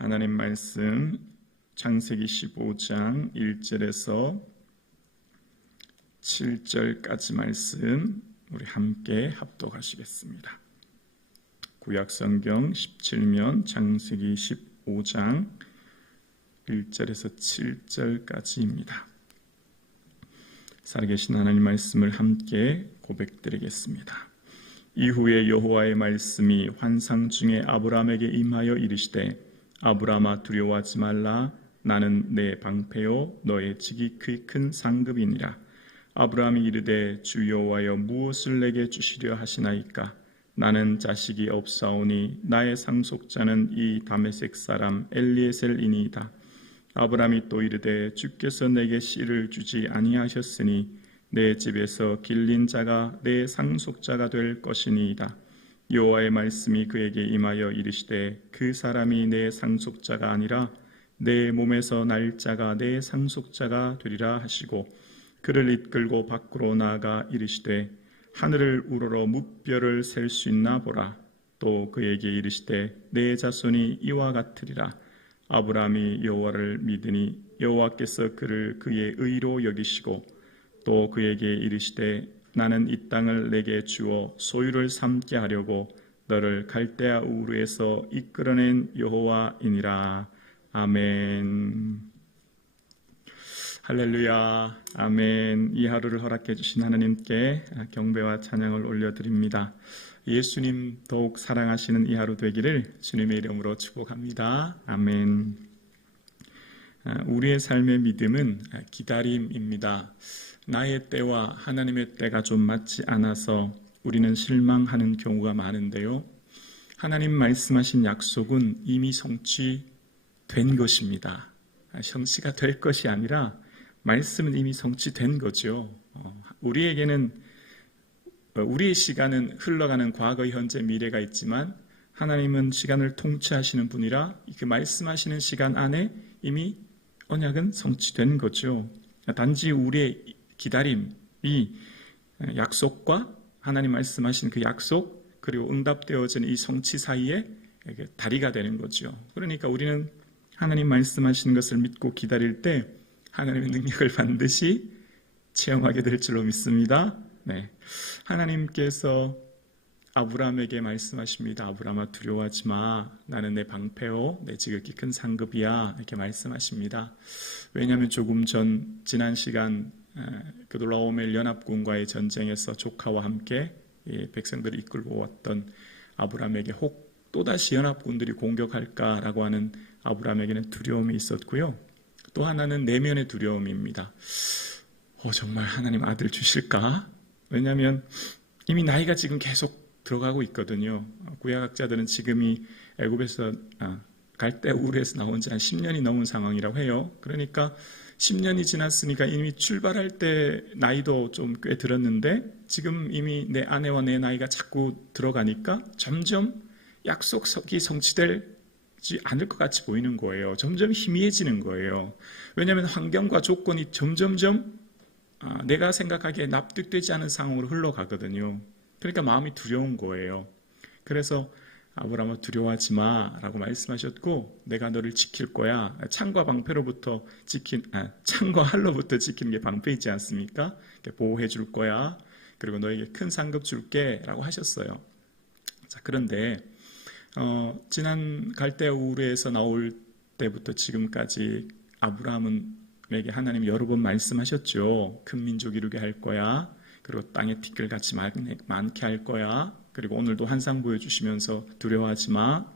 하나님 말씀 창세기 15장 1절에서 7절까지 말씀 우리 함께 합독하시겠습니다. 구약성경 17면 창세기 15장 1절에서 7절까지입니다. 살아계신 하나님 말씀을 함께 고백드리겠습니다. 이후에 여호와의 말씀이 환상 중에 아브라함에게 임하여 이르시되 아브라함아 두려워하지 말라. 나는 내 방패요 너의 지극히 큰 상급이니라. 아브라함이 이르되 주 여호와여 무엇을 내게 주시려 하시나이까? 나는 자식이 없사오니 나의 상속자는 이 다메섹 사람 엘리에셀이니이다. 아브라함이 또 이르되 주께서 내게 씨를 주지 아니하셨으니 내 집에서 길린 자가 내 상속자가 될 것이니이다. 여호와의 말씀이 그에게 임하여 이르시되 그 사람이 내 상속자가 아니라 내 몸에서 날 자가 내 상속자가 되리라 하시고 그를 이끌고 밖으로 나아가 이르시되 하늘을 우러러 뭇별을 셀 수 있나 보라. 또 그에게 이르시되 내 자손이 이와 같으리라. 아브라함이 여호와를 믿으니 여호와께서 그를 그의 의로 여기시고 또 그에게 이르시되 나는 이 땅을 내게 주어 소유를 삼게 하려고 너를 갈대아 우르에서 이끌어낸 여호와이니라. 아멘. 할렐루야. 아멘. 이 하루를 허락해 주신 하나님께 경배와 찬양을 올려드립니다. 예수님 더욱 사랑하시는 이 하루 되기를 주님의 이름으로 축복합니다. 아멘. 우리의 삶의 믿음은 기다림입니다. 나의 때와 하나님의 때가 좀 맞지 않아서 우리는 실망하는 경우가 많은데요. 하나님 말씀하신 약속은 이미 성취된 것입니다. 성취가 될 것이 아니라 말씀은 이미 성취된 거죠. 우리에게는 우리의 시간은 흘러가는 과거, 현재, 미래가 있지만 하나님은 시간을 통치하시는 분이라 그 말씀하시는 시간 안에 이미 언약은 성취된 거죠. 단지 우리의 기다림이 약속과 하나님 말씀하신 그 약속 그리고 응답되어지는 이 성취 사이에 다리가 되는 거죠. 그러니까 우리는 하나님 말씀하신 것을 믿고 기다릴 때 하나님의 능력을 반드시 체험하게 될 줄로 믿습니다. 네. 하나님께서 아브라함에게 말씀하십니다. 아브라함아 두려워하지 마. 나는 내 방패요 내 지극히 큰 상급이야. 이렇게 말씀하십니다. 왜냐하면 조금 전 지난 시간 그돌라오멜 연합군과의 전쟁에서 조카와 함께 백성들을 이끌고 왔던 아브라함에게 혹 또다시 연합군들이 공격할까라고 하는 아브라함에게는 두려움이 있었고요. 또 하나는 내면의 두려움입니다. 정말 하나님 아들 주실까? 왜냐하면 이미 나이가 지금 계속 들어가고 있거든요. 구약학자들은 지금이 애굽에서 갈대 우르에서 나온 지 한 10년이 넘은 상황이라고 해요. 그러니까 10년이 지났으니까 이미 출발할 때 나이도 좀 꽤 들었는데 지금 이미 내 아내와 내 나이가 자꾸 들어가니까 점점 약속이 성취되지 않을 것 같이 보이는 거예요. 점점 희미해지는 거예요. 왜냐하면 환경과 조건이 점점점 내가 생각하기에 납득되지 않은 상황으로 흘러가거든요. 그러니까 마음이 두려운 거예요. 그래서 아브라함아 두려워하지 마라고 말씀하셨고 내가 너를 지킬 거야. 창과 방패로부터 창과 활로부터 지키는 게 방패이지 않습니까? 보호해 줄 거야. 그리고 너에게 큰 상급 줄게 라고 하셨어요. 자, 그런데 지난 갈대아 우르에서 나올 때부터 지금까지 아브라함에게 하나님 여러 번 말씀하셨죠. 큰 민족 이루게 할 거야. 그리고 땅에 티끌같이 많게 할 거야. 그리고 오늘도 환상 보여주시면서 두려워하지 마.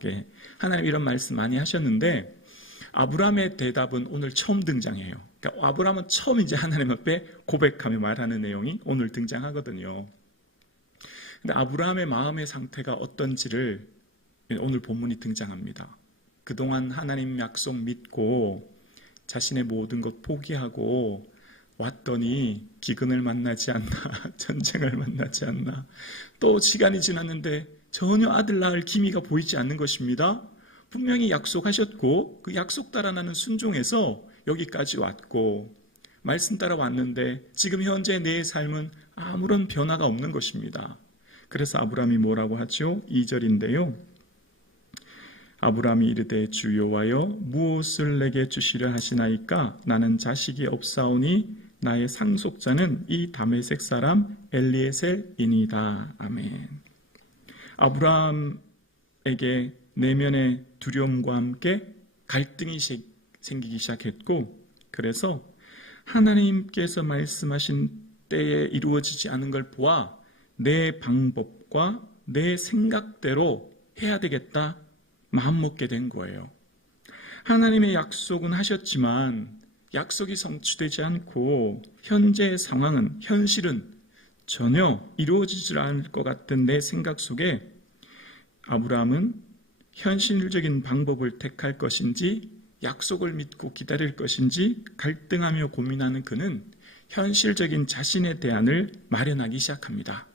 하나님 이런 말씀 많이 하셨는데 아브라함의 대답은 오늘 처음 등장해요. 그러니까 아브라함은 처음 이제 하나님 앞에 고백하며 말하는 내용이 오늘 등장하거든요. 근데 아브라함의 마음의 상태가 어떤지를 오늘 본문이 등장합니다. 그동안 하나님 약속 믿고 자신의 모든 것 포기하고 왔더니 기근을 만나지 않나, 전쟁을 만나지 않나, 또 시간이 지났는데 전혀 아들 낳을 기미가 보이지 않는 것입니다. 분명히 약속하셨고 그 약속 따라 나는 순종해서 여기까지 왔고 말씀 따라 왔는데 지금 현재 내 삶은 아무런 변화가 없는 것입니다. 그래서 아브라함이 뭐라고 하죠? 2절인데요. 아브라함이 이르되 주 여호와여 무엇을 내게 주시려 하시나이까? 나는 자식이 없사오니 나의 상속자는 이 다메섹 사람 엘리에셀이니이다. 아멘. 아브라함에게 내면의 두려움과 함께 갈등이 생기기 시작했고, 그래서 하나님께서 말씀하신 때에 이루어지지 않은 걸 보아 내 방법과 내 생각대로 해야 되겠다 마음먹게 된 거예요. 하나님의 약속은 하셨지만 약속이 성취되지 않고 현재의 상황은, 현실은 전혀 이루어지지 않을 것 같은 내 생각 속에 아브라함은 현실적인 방법을 택할 것인지 약속을 믿고 기다릴 것인지 갈등하며 고민하는 그는 현실적인 자신의 대안을 마련하기 시작합니다.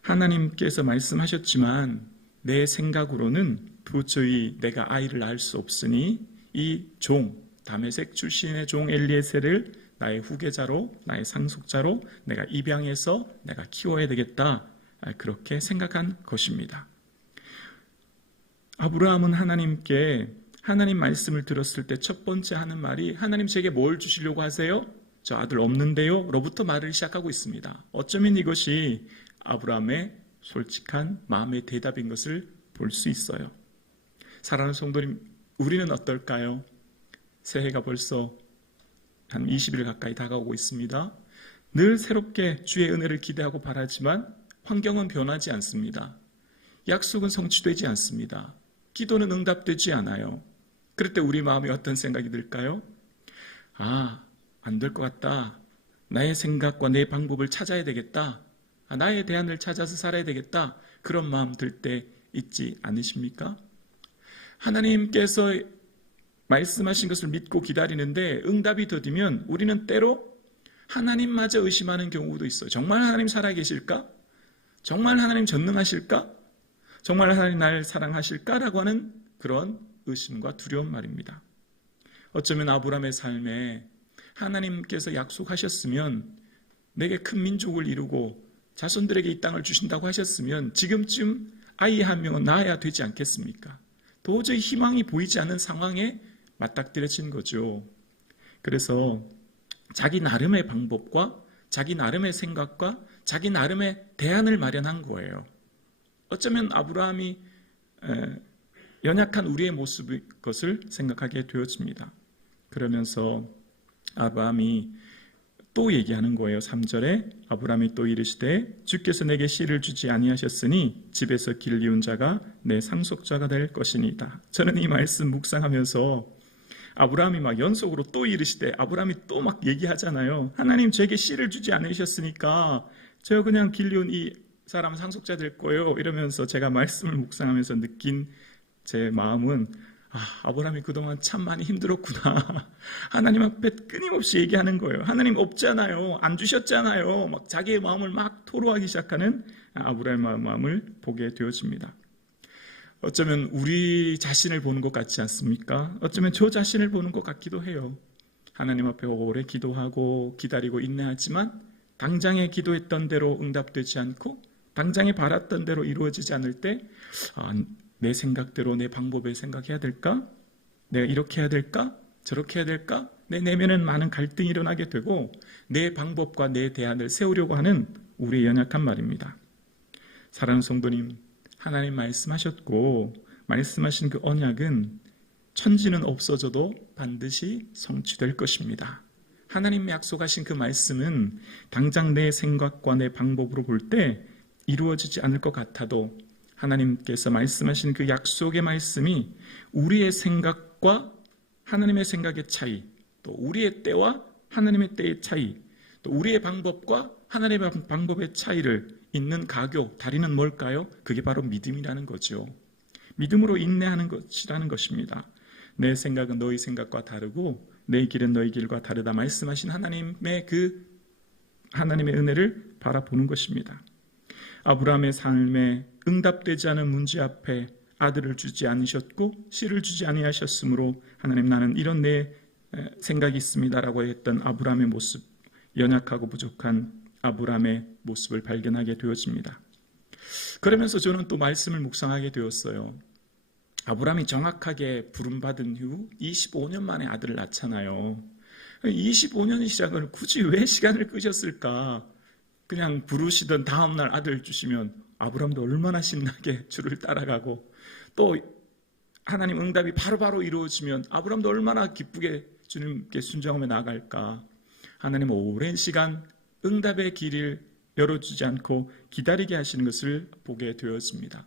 하나님께서 말씀하셨지만 내 생각으로는 도저히 내가 아이를 낳을 수 없으니 이 다메섹 출신의 종 엘리에셀을 나의 후계자로, 나의 상속자로 내가 입양해서 내가 키워야 되겠다, 그렇게 생각한 것입니다. 아브라함은 하나님께 하나님 말씀을 들었을 때 첫 번째 하는 말이 하나님 제게 뭘 주시려고 하세요? 저 아들 없는데요? 로부터 말을 시작하고 있습니다. 어쩌면 이것이 아브라함의 솔직한 마음의 대답인 것을 볼 수 있어요. 사랑하는 성도님, 우리는 어떨까요? 새해가 벌써 한 20일 가까이 다가오고 있습니다. 늘 새롭게 주의 은혜를 기대하고 바라지만 환경은 변하지 않습니다. 약속은 성취되지 않습니다. 기도는 응답되지 않아요. 그럴 때 우리 마음에 어떤 생각이 들까요? 안 될 것 같다. 나의 생각과 내 방법을 찾아야 되겠다. 나의 대안을 찾아서 살아야 되겠다. 그런 마음 들 때 있지 않으십니까? 하나님께서 말씀하신 것을 믿고 기다리는데 응답이 더디면 우리는 때로 하나님마저 의심하는 경우도 있어요. 정말 하나님 살아계실까? 정말 하나님 전능하실까? 정말 하나님 날 사랑하실까라고 하는 그런 의심과 두려움 말입니다. 어쩌면 아브라함의 삶에 하나님께서 약속하셨으면 내게 큰 민족을 이루고 자손들에게 이 땅을 주신다고 하셨으면 지금쯤 아이 한 명은 낳아야 되지 않겠습니까? 도저히 희망이 보이지 않는 상황에 맞닥뜨려진 거죠. 그래서 자기 나름의 방법과 자기 나름의 생각과 자기 나름의 대안을 마련한 거예요. 어쩌면 아브라함이 연약한 우리의 모습인 것을 생각하게 되어집니다. 그러면서 아브라함이 또 얘기하는 거예요. 3절에 아브라함이 또 이르시되 주께서 내게 씨를 주지 아니하셨으니 집에서 길리운 자가 내 상속자가 될 것이니이다. 저는 이 말씀 묵상하면서 아브라함이 막 연속으로 또 이르시되 아브라함이 또 막 얘기하잖아요. 하나님 제게 씨를 주지 않으셨으니까 저 그냥 길리운 이 사람 상속자 될 거예요. 이러면서 제가 말씀을 묵상하면서 느낀 제 마음은 아브라함이 그동안 참 많이 힘들었구나. 하나님 앞에 끊임없이 얘기하는 거예요. 하나님 없잖아요. 안 주셨잖아요. 막 자기의 마음을 막 토로하기 시작하는 아브라함의 마음을 보게 되어집니다. 어쩌면 우리 자신을 보는 것 같지 않습니까? 어쩌면 저 자신을 보는 것 같기도 해요. 하나님 앞에 오래 기도하고 기다리고 인내하지만 당장에 기도했던 대로 응답되지 않고 당장에 바랐던 대로 이루어지지 않을 때 내 생각대로 내 방법에 생각해야 될까? 내가 이렇게 해야 될까? 저렇게 해야 될까? 내 내면은 많은 갈등이 일어나게 되고 내 방법과 내 대안을 세우려고 하는 우리의 연약한 말입니다. 사랑하는 성도님, 하나님 말씀하셨고 말씀하신 그 언약은 천지는 없어져도 반드시 성취될 것입니다. 하나님 약속하신 그 말씀은 당장 내 생각과 내 방법으로 볼 때 이루어지지 않을 것 같아도 하나님께서 말씀하신 그 약속의 말씀이 우리의 생각과 하나님의 생각의 차이, 또 우리의 때와 하나님의 때의 차이, 또 우리의 방법과 하나님의 방법의 차이를 잇는 가교, 다리는 뭘까요? 그게 바로 믿음이라는 거죠. 믿음으로 인내하는 것이라는 것입니다. 내 생각은 너희 생각과 다르고 내 길은 너희 길과 다르다 말씀하신 하나님의 하나님의 은혜를 바라보는 것입니다. 아브라함의 삶에 응답되지 않은 문제 앞에 아들을 주지 않으셨고 씨를 주지 아니하셨으므로 하나님 나는 이런 내 생각이 있습니다라고 했던 아브라함의 모습, 연약하고 부족한 아브라함의 모습을 발견하게 되어집니다. 그러면서 저는 또 말씀을 묵상하게 되었어요. 아브라함이 정확하게 부름받은 후 25년 만에 아들을 낳잖아요. 25년의 시작을 굳이 왜 시간을 끄셨을까? 그냥 부르시던 다음날 아들 주시면 아브라함도 얼마나 신나게 주를 따라가고, 또 하나님 응답이 바로바로 이루어지면 아브라함도 얼마나 기쁘게 주님께 순종하며 나아갈까. 하나님은 오랜 시간 응답의 길을 열어주지 않고 기다리게 하시는 것을 보게 되었습니다.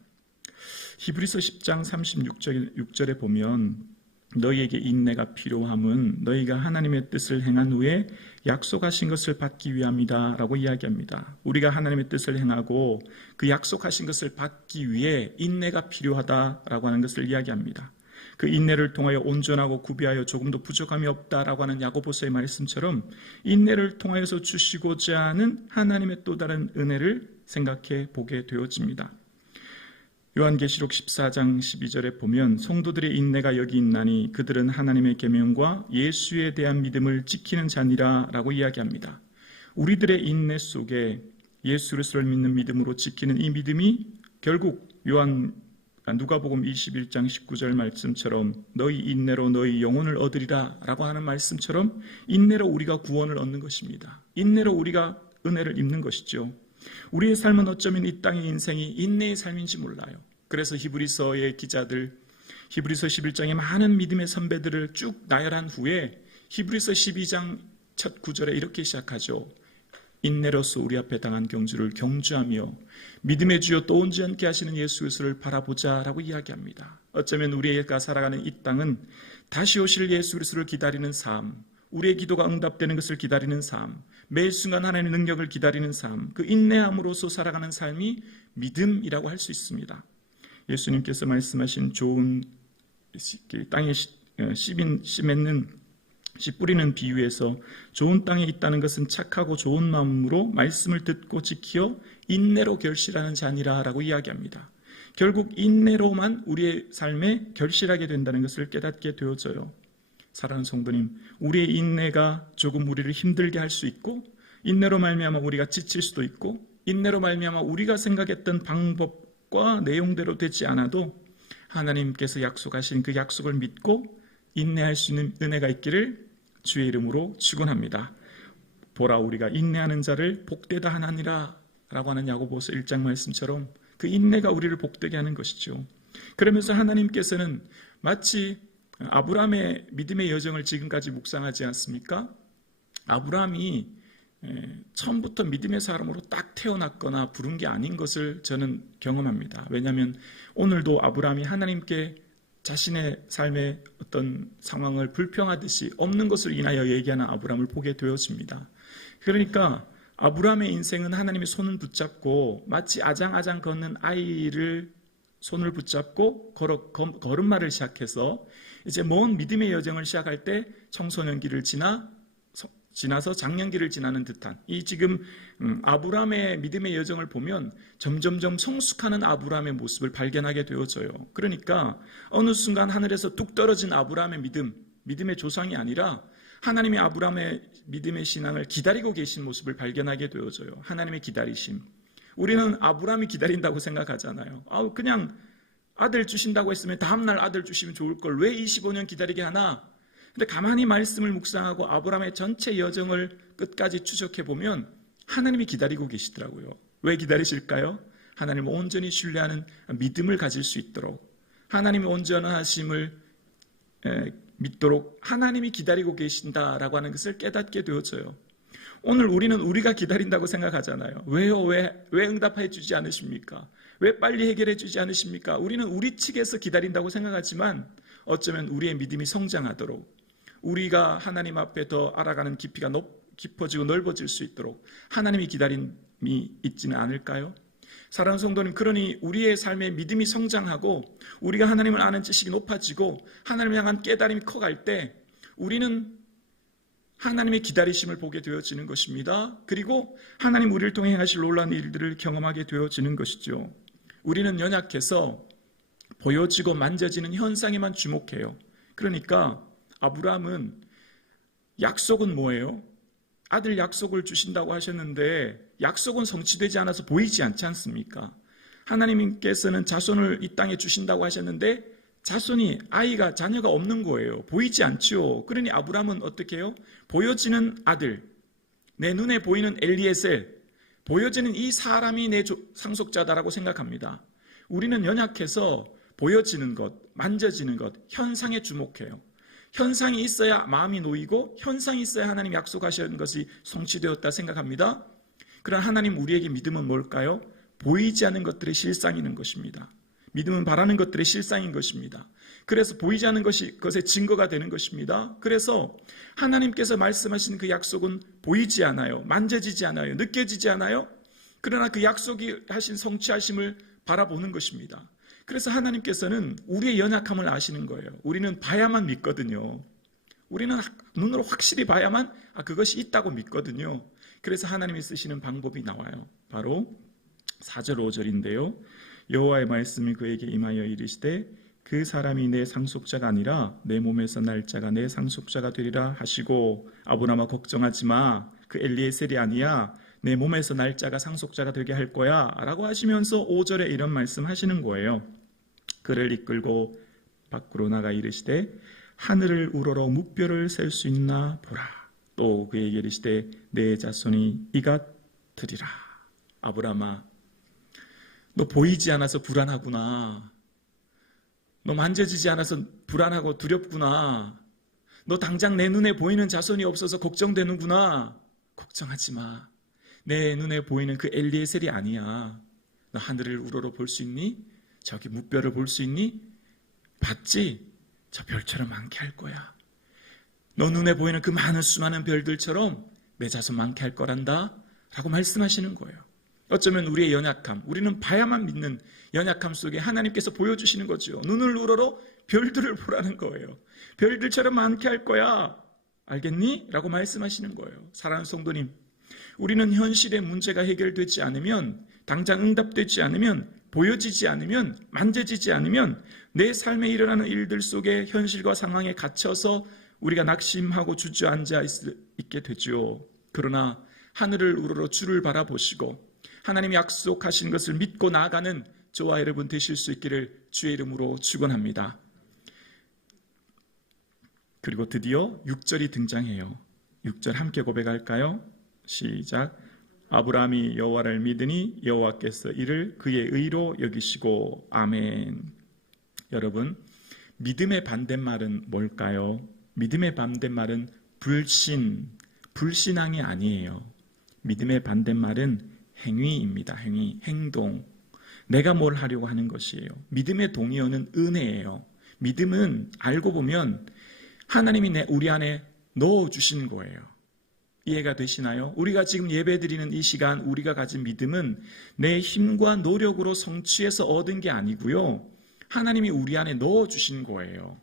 히브리서 10장 36절에 보면 너희에게 인내가 필요함은 너희가 하나님의 뜻을 행한 후에 약속하신 것을 받기 위함이다 라고 이야기합니다. 우리가 하나님의 뜻을 행하고 그 약속하신 것을 받기 위해 인내가 필요하다라고 하는 것을 이야기합니다. 그 인내를 통하여 온전하고 구비하여 조금도 부족함이 없다라고 하는 야고보서의 말씀처럼 인내를 통하여서 주시고자 하는 하나님의 또 다른 은혜를 생각해 보게 되어집니다. 요한계시록 14장 12절에 보면 성도들의 인내가 여기 있나니 그들은 하나님의 계명과 예수에 대한 믿음을 지키는 자니라 라고 이야기합니다. 우리들의 인내 속에 예수 그리스도를 믿는 믿음으로 지키는 이 믿음이 결국 누가복음 21장 19절 말씀처럼 너희 인내로 너희 영혼을 얻으리라 라고 하는 말씀처럼 인내로 우리가 구원을 얻는 것입니다. 인내로 우리가 은혜를 입는 것이죠. 우리의 삶은 어쩌면 이 땅의 인생이 인내의 삶인지 몰라요. 그래서 히브리서의 기자들, 히브리서 11장의 많은 믿음의 선배들을 쭉 나열한 후에 히브리서 12장 첫 구절에 이렇게 시작하죠. 인내로서 우리 앞에 당한 경주를 경주하며 믿음의 주여 또 온지 않게 하시는 예수 그리스도를 바라보자 라고 이야기합니다. 어쩌면 우리가 살아가는 이 땅은 다시 오실 예수 그리스도를 기다리는 삶, 우리의 기도가 응답되는 것을 기다리는 삶, 매 순간 하나님의 능력을 기다리는 삶, 그 인내함으로써 살아가는 삶이 믿음이라고 할 수 있습니다. 예수님께서 말씀하신 좋은 땅에 씨 뿌리는 비유에서 좋은 땅에 있다는 것은 착하고 좋은 마음으로 말씀을 듣고 지키어 인내로 결실하는 자니라 라고 이야기합니다. 결국 인내로만 우리의 삶에 결실하게 된다는 것을 깨닫게 되어져요. 사랑하는 성도님, 우리의 인내가 조금 우리를 힘들게 할 수 있고, 인내로 말미암아 우리가 지칠 수도 있고, 인내로 말미암아 우리가 생각했던 방법과 내용대로 되지 않아도 하나님께서 약속하신 그 약속을 믿고 인내할 수 있는 은혜가 있기를 주의 이름으로 축원합니다. 보라, 우리가 인내하는 자를 복되다 하나니라 라고 하는 야고보서 1장 말씀처럼 그 인내가 우리를 복되게 하는 것이죠. 그러면서 하나님께서는 마치 아브라함의 믿음의 여정을 지금까지 묵상하지 않습니까? 아브라함이 처음부터 믿음의 사람으로 딱 태어났거나 부른 게 아닌 것을 저는 경험합니다. 왜냐하면 오늘도 아브라함이 하나님께 자신의 삶의 어떤 상황을 불평하듯이 없는 것을 인하여 얘기하는 아브라함을 보게 되었습니다. 그러니까 아브라함의 인생은 하나님의 손을 붙잡고 마치 아장아장 걷는 아이를 손을 붙잡고 걸음마를 시작해서 이제 먼 믿음의 여정을 시작할 때 청소년기를 지나서 장년기를 지나는 듯한 이 지금 아브라함의 믿음의 여정을 보면 점점점 성숙하는 아브라함의 모습을 발견하게 되어져요. 그러니까 어느 순간 하늘에서 뚝 떨어진 아브라함의 믿음의 조상이 아니라 하나님이 아브라함의 믿음의 신앙을 기다리고 계신 모습을 발견하게 되어져요. 하나님의 기다리심. 우리는 아브라함이 기다린다고 생각하잖아요. 그냥 아들 주신다고 했으면 다음날 아들 주시면 좋을 걸 왜 25년 기다리게 하나? 근데 가만히 말씀을 묵상하고 아브라함의 전체 여정을 끝까지 추적해 보면 하나님이 기다리고 계시더라고요. 왜 기다리실까요? 하나님을 온전히 신뢰하는 믿음을 가질 수 있도록, 하나님의 온전하심을 믿도록 하나님이 기다리고 계신다라고 하는 것을 깨닫게 되어져요. 오늘 우리는 우리가 기다린다고 생각하잖아요. 왜요? 왜 응답해 주지 않으십니까? 왜 빨리 해결해 주지 않으십니까? 우리는 우리 측에서 기다린다고 생각하지만 어쩌면 우리의 믿음이 성장하도록, 우리가 하나님 앞에 더 알아가는 깊이가 깊어지고 넓어질 수 있도록 하나님이 기다림이 있지는 않을까요? 사랑하는 성도님, 그러니 우리의 삶의 믿음이 성장하고 우리가 하나님을 아는 지식이 높아지고 하나님을 향한 깨달음이 커갈 때 우리는 하나님의 기다리심을 보게 되어지는 것입니다. 그리고 하나님 우리를 통해 행하실 놀라운 일들을 경험하게 되어지는 것이죠. 우리는 연약해서 보여지고 만져지는 현상에만 주목해요. 그러니까 아브라함은 약속은 뭐예요? 아들 약속을 주신다고 하셨는데 약속은 성취되지 않아서 보이지 않지 않습니까? 하나님께서는 자손을 이 땅에 주신다고 하셨는데 자손이 자녀가 없는 거예요. 보이지 않죠. 그러니 아브라함은 어떻게 해요? 보여지는 아들, 내 눈에 보이는 엘리에셀, 보여지는 이 사람이 내 상속자다라고 생각합니다. 우리는 연약해서 보여지는 것, 만져지는 것, 현상에 주목해요. 현상이 있어야 마음이 놓이고 현상이 있어야 하나님 약속하신 것이 성취되었다 생각합니다. 그러나 하나님 우리에게 믿음은 뭘까요? 보이지 않는 것들의 실상이는 것입니다. 믿음은 바라는 것들의 실상인 것입니다. 그래서 보이지 않는 것이 그것의 증거가 되는 것입니다. 그래서 하나님께서 말씀하신 그 약속은 보이지 않아요. 만져지지 않아요. 느껴지지 않아요. 그러나 그 약속이 하신 성취하심을 바라보는 것입니다. 그래서 하나님께서는 우리의 연약함을 아시는 거예요. 우리는 봐야만 믿거든요. 우리는 눈으로 확실히 봐야만 그것이 있다고 믿거든요. 그래서 하나님이 쓰시는 방법이 나와요. 바로 4절 5절인데요. 여호와의 말씀이 그에게 임하여 이르시되 그 사람이 내 상속자가 아니라 내 몸에서 날 자가 내 상속자가 되리라 하시고 아브라함아 걱정하지 마. 그 엘리에셀이 아니야. 내 몸에서 날 자가 상속자가 되게 할 거야 라고 하시면서 5절에 이런 말씀 하시는 거예요. 그를 이끌고 밖으로 나가 이르시되 하늘을 우러러 무뼈를 셀 수 있나 보라. 또 그에게 이르시되 내 자손이 이가 되리라. 아브라함아, 너 보이지 않아서 불안하구나. 너 만져지지 않아서 불안하고 두렵구나. 너 당장 내 눈에 보이는 자손이 없어서 걱정되는구나. 걱정하지 마. 내 눈에 보이는 그 엘리에셀이 아니야. 너 하늘을 우러러 볼 수 있니? 저기 무뼈를 볼 수 있니? 봤지? 저 별처럼 많게 할 거야. 너 눈에 보이는 그 많은 수많은 별들처럼 내 자손 많게 할 거란다 라고 말씀하시는 거예요. 어쩌면 우리의 연약함, 우리는 봐야만 믿는 연약함 속에 하나님께서 보여주시는 거죠. 눈을 우러러 별들을 보라는 거예요. 별들처럼 많게 할 거야. 알겠니? 라고 말씀하시는 거예요. 사랑하는 성도님, 우리는 현실의 문제가 해결되지 않으면, 당장 응답되지 않으면, 보여지지 않으면, 만져지지 않으면 내 삶에 일어나는 일들 속에 현실과 상황에 갇혀서 우리가 낙심하고 주저앉아 있게 되죠. 그러나 하늘을 우러러 주를 바라보시고 하나님이 약속하신 것을 믿고 나아가는 저와 여러분 되실 수 있기를 주의 이름으로 축원합니다. 그리고 드디어 6절이 등장해요. 6절 함께 고백할까요? 시작. 아브라함이 여호와를 믿으니 여호와께서 이를 그의 의로 여기시고. 아멘. 여러분, 믿음의 반대말은 뭘까요? 믿음의 반대말은 불신앙이 아니에요. 믿음의 반대말은 행위입니다. 행동. 내가 뭘 하려고 하는 것이에요. 믿음의 동의어는 은혜예요. 믿음은 알고 보면 하나님이 우리 안에 넣어주시는 거예요. 이해가 되시나요? 우리가 지금 예배드리는 이 시간 우리가 가진 믿음은 내 힘과 노력으로 성취해서 얻은 게 아니고요. 하나님이 우리 안에 넣어주신 거예요.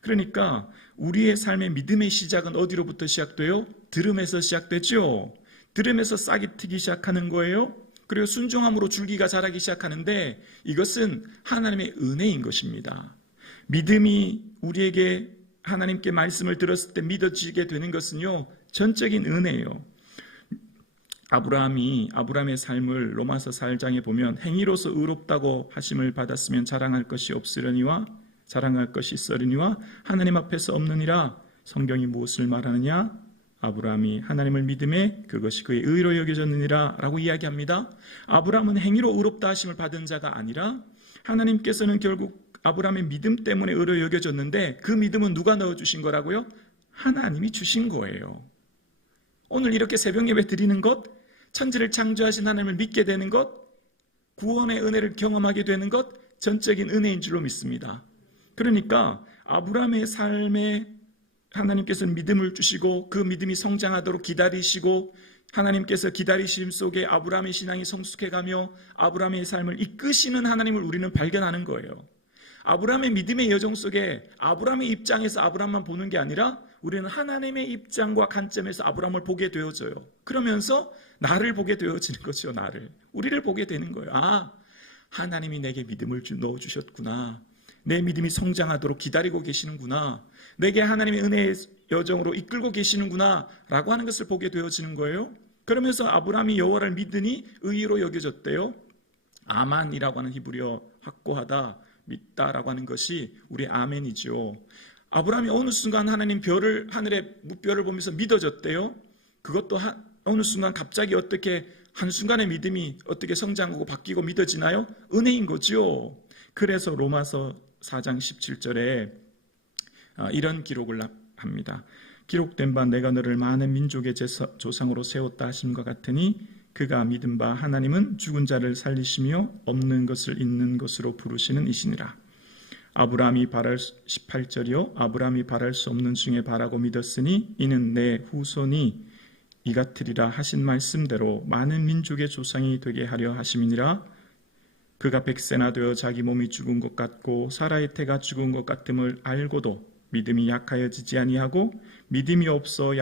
그러니까 우리의 삶의 믿음의 시작은 어디로부터 시작돼요? 들음에서 시작되죠. 들음에서 싹이 트기 시작하는 거예요. 그리고 순종함으로 줄기가 자라기 시작하는데 이것은 하나님의 은혜인 것입니다. 믿음이 우리에게 하나님께 말씀을 들었을 때 믿어지게 되는 것은요, 전적인 은혜예요. 아브라함의 삶을 로마서 4장에 보면 행위로서 의롭다고 하심을 받았으면 자랑할 것이 있으려니와 하나님 앞에서 없느니라. 성경이 무엇을 말하느냐? 아브라함이 하나님을 믿음에 그것이 그의 의로 여겨졌느니라 라고 이야기합니다. 아브라함은 행위로 의롭다 하심을 받은 자가 아니라 하나님께서는 결국 아브라함의 믿음 때문에 의로 여겨졌는데 그 믿음은 누가 넣어주신 거라고요? 하나님이 주신 거예요. 오늘 이렇게 새벽 예배 드리는 것, 천지를 창조하신 하나님을 믿게 되는 것, 구원의 은혜를 경험하게 되는 것, 전적인 은혜인 줄로 믿습니다. 그러니까 아브라함의 삶에 하나님께서는 믿음을 주시고 그 믿음이 성장하도록 기다리시고 하나님께서 기다리심 속에 아브라함의 신앙이 성숙해가며 아브라함의 삶을 이끄시는 하나님을 우리는 발견하는 거예요. 아브라함의 믿음의 여정 속에 아브라함의 입장에서 아브라함만 보는 게 아니라 우리는 하나님의 입장과 관점에서 아브라함을 보게 되어져요. 그러면서 나를 보게 되어지는 거죠. 우리를 보게 되는 거예요. 하나님이 내게 믿음을 넣어주셨구나. 내 믿음이 성장하도록 기다리고 계시는구나. 내게 하나님의 은혜의 여정으로 이끌고 계시는구나 라고 하는 것을 보게 되어지는 거예요. 그러면서 아브라함이 여호와를 믿으니 의로 여겨졌대요. 아만이라고 하는 히브리어 확고하다, 믿다라고 하는 것이 우리의 아멘이죠. 아브라함이 어느 순간 하나님 별을, 하늘의 무별을 보면서 믿어졌대요. 그것도 어느 순간 갑자기 어떻게 한순간의 믿음이 어떻게 성장하고 바뀌고 믿어지나요? 은혜인 거죠. 그래서 로마서 4장 17절에 이런 기록을 합니다. 기록된 바 내가 너를 많은 민족의 조상으로 세웠다 하심과 같으니 그가 믿은 바 하나님은 죽은 자를 살리시며 없는 것을 있는 것으로 부르시는 이시니라. 아브라함이 바랄 18절이요 아브라함이 바랄 수 없는 중에 바라고 믿었으니 이는 내 후손이 이 같으리라 하신 말씀대로 많은 민족의 조상이 되게 하려 하심이니라. 그가 100세나 되어 자기 몸이 죽은 것 같고 사라의 태가 죽은 것 같음을 알고도 믿음이 약하여지지 아니하고 믿음이 없어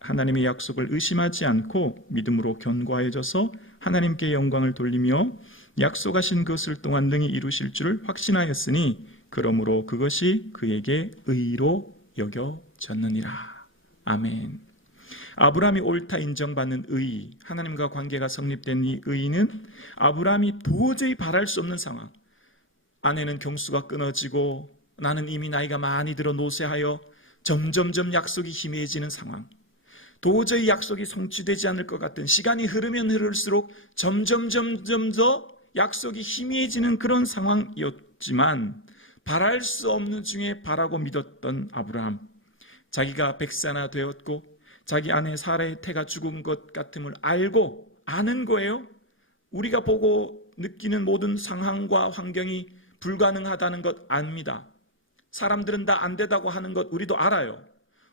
하나님의 약속을 의심하지 않고 믿음으로 견고하여져서 하나님께 영광을 돌리며 약속하신 것을 또한 능히 이루실 줄을 확신하였으니 그러므로 그것이 그에게 의로 여겨졌느니라. 아멘. 아브라함이 옳다 인정받는 의, 하나님과 관계가 성립된 이 의는 아브라함이 도저히 바랄 수 없는 상황, 아내는 경수가 끊어지고 나는 이미 나이가 많이 들어 노쇠하여 점점점 약속이 희미해지는 상황, 도저히 약속이 성취되지 않을 것 같은, 시간이 흐르면 흐를수록 점점 더 약속이 희미해지는 그런 상황이었지만 바랄 수 없는 중에 바라고 믿었던 아브라함, 자기가 100세나 되었고 자기 아내 사라의 태가 죽은 것 같음을 아는 거예요. 우리가 보고 느끼는 모든 상황과 환경이 불가능하다는 것 압니다. 사람들은 다 안 되다고 하는 것 우리도 알아요.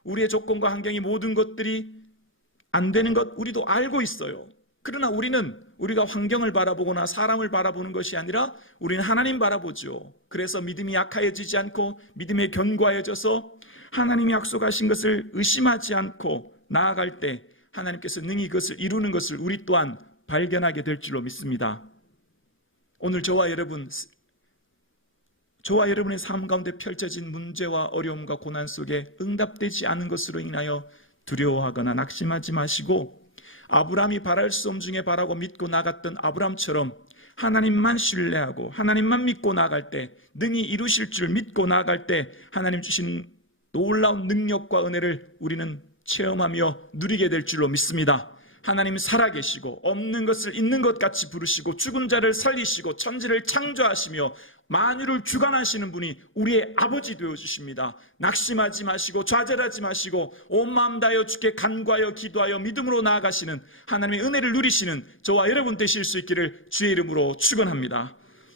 우리의 조건과 환경이 모든 것들이 안 되는 것 우리도 알고 있어요. 그러나 우리가 환경을 바라보거나 사람을 바라보는 것이 아니라 우리는 하나님 바라보죠. 그래서 믿음이 약하여지지 않고 믿음에 견고하여져서 하나님이 약속하신 것을 의심하지 않고 나아갈 때 하나님께서 능히 그것을 이루는 것을 우리 또한 발견하게 될 줄로 믿습니다. 오늘 저와 여러분의 삶 가운데 펼쳐진 문제와 어려움과 고난 속에 응답되지 않은 것으로 인하여 두려워하거나 낙심하지 마시고 아브라함이 바랄 수 없는 중에 바라고 믿고 나갔던 아브라함처럼 하나님만 신뢰하고 하나님만 믿고 나아갈 때, 능히 이루실 줄 믿고 나아갈 때 하나님 주신 놀라운 능력과 은혜를 우리는 체험하며 누리게 될 줄로 믿습니다. 하나님 살아계시고 없는 것을 있는 것 같이 부르시고 죽은 자를 살리시고 천지를 창조하시며 만유를 주관하시는 분이 우리의 아버지 되어주십니다. 낙심하지 마시고 좌절하지 마시고 온 마음 다하여 주께 간구하여 기도하여 믿음으로 나아가시는 하나님의 은혜를 누리시는 저와 여러분 되실 수 있기를 주의 이름으로 축원합니다.